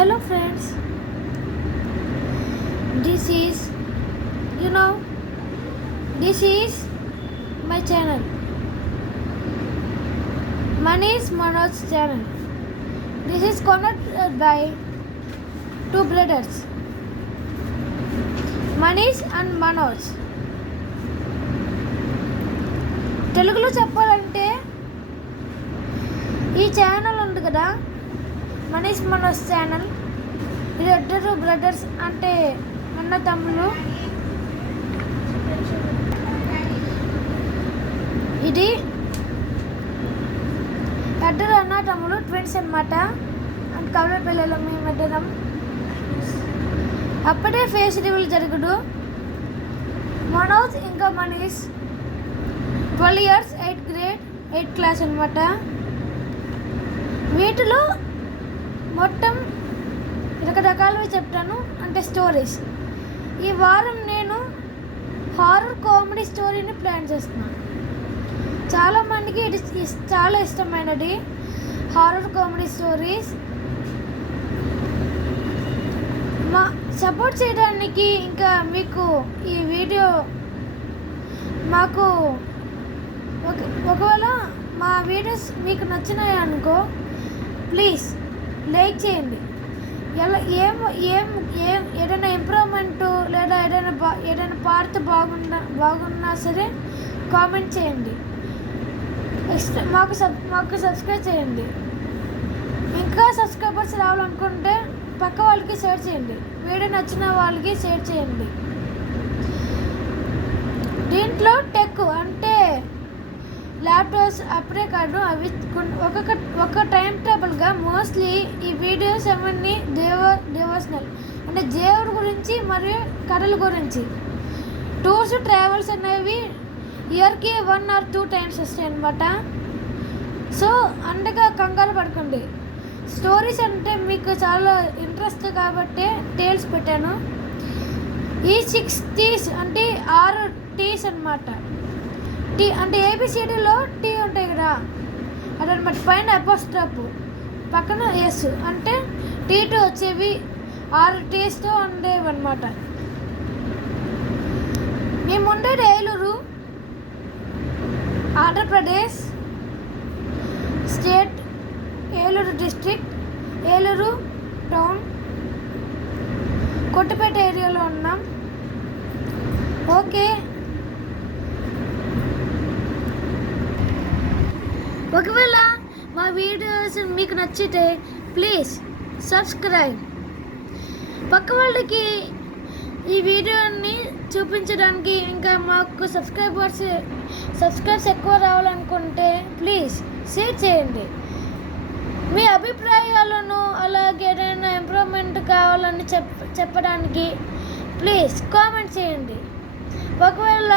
Hello friends, this is you know this is my channel. Manish Manoj channel. This is connected by two brothers, Manish and Manoj. తెలుగులో చెప్పాలంటే ఈ channel ఉంది కదా, Manish Manoj channel. ఇది ఇద్దరు brothers, అంటే అన్న తమ్ముళ్ళు. ఇది ఇద్దరు అన్న తమ్ముడు, ట్విన్స్ అనమాట. అండ్ కవల పిల్లలు మేము ఇద్దరం. అప్పుడే ఫేస్ రివీల్ జరుగుడు. మనోజ్ ఇంకా Manish 12 years 8th grade 8th class అనమాట. వీటిలో మొత్తం రకరకాలుగా చెప్తాను, అంటే స్టోరీస్. ఈ వారం నేను హారర్ కామెడీ స్టోరీని ప్లాన్ చేస్తున్నాను. చాలామందికి ఇది చాలా ఇష్టమైనది, హారర్ కామెడీ స్టోరీస్. మా సపోర్ట్ చేయడానికి, ఇంకా మీకు ఈ వీడియో మాకు ఒకవేళ మా వీడియోస్ మీకు నచ్చినాయి అనుకో, ప్లీజ్ లైక్ చేయండి. ఎలా ఏదైనా ఇంప్రూవ్మెంట్ లేదా ఏదైనా పార్ట్ బాగున్నా సరే కామెంట్ చేయండి. మాకు సబ్స్క్రైబ్ చేయండి. ఇంకా సబ్స్క్రైబర్స్ రావాలనుకుంటే పక్క వాళ్ళకి షేర్ చేయండి. వీడియో నచ్చిన వాళ్ళకి షేర్ చేయండి. దీంట్లో టెక్ అంటే ల్యాప్టాప్స్ అప్పుడే కాదు, అవి ఒక టైం టేబుల్గా మోస్ట్లీ ఈ వీడియోస్ అవన్నీ డివోషనల్, అంటే దేవుడి గురించి మరియు కథల గురించి. టూర్స్ ట్రావెల్స్ అనేవి ఇయర్కి 1 or 2 times వస్తాయి అన్నమాట. సో అందుగా కంగారు పడకండి. స్టోరీస్ అంటే మీకు చాలా ఇంట్రెస్ట్ కాబట్టి టేల్స్ పెట్టాను. ఈ 6 T's అంటే 6 T's అన్నమాట. టీ అంటే ఏబిసిడీలో టీ ఉంటాయి కదా, అదనమాట. పైన అపోస్ట్రాఫ్, పక్కన ఎస్, అంటే T2 వచ్చేవి 6 T'స్తో ఉండేవి అనమాట. మేము ఉండేది Eluru, Andhra Pradesh state, Eluru district, Eluru town, Kothapeta ఏరియాలో ఉన్నాం. ఓకే, ఒకవేళ మా వీడియోస్ మీకు నచ్చితే ప్లీజ్ సబ్స్క్రైబ్. పక్క వాళ్ళకి ఈ వీడియోని చూపించడానికి, ఇంకా మాకు సబ్స్క్రైబ్స్ ఎక్కువ రావాలనుకుంటే ప్లీజ్ షేర్ చేయండి. మీ అభిప్రాయాలను, అలాగే ఏదైనా ఇంప్రూవ్మెంట్ కావాలని చెప్పడానికి ప్లీజ్ కామెంట్ చేయండి. ఒకవేళ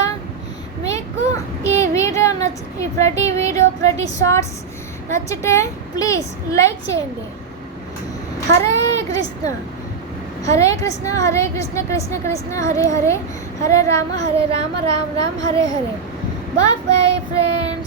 మీకు ఈ వీడియో ప్రతి షార్ట్స్ నచ్చితే ప్లీజ్ లైక్ చేయండి. హరే కృష్ణ హరే కృష్ణ హరే కృష్ణ కృష్ణ కృష్ణ హరే హరే, హరే రామ రామ రామ హరే హరే. Bye friends.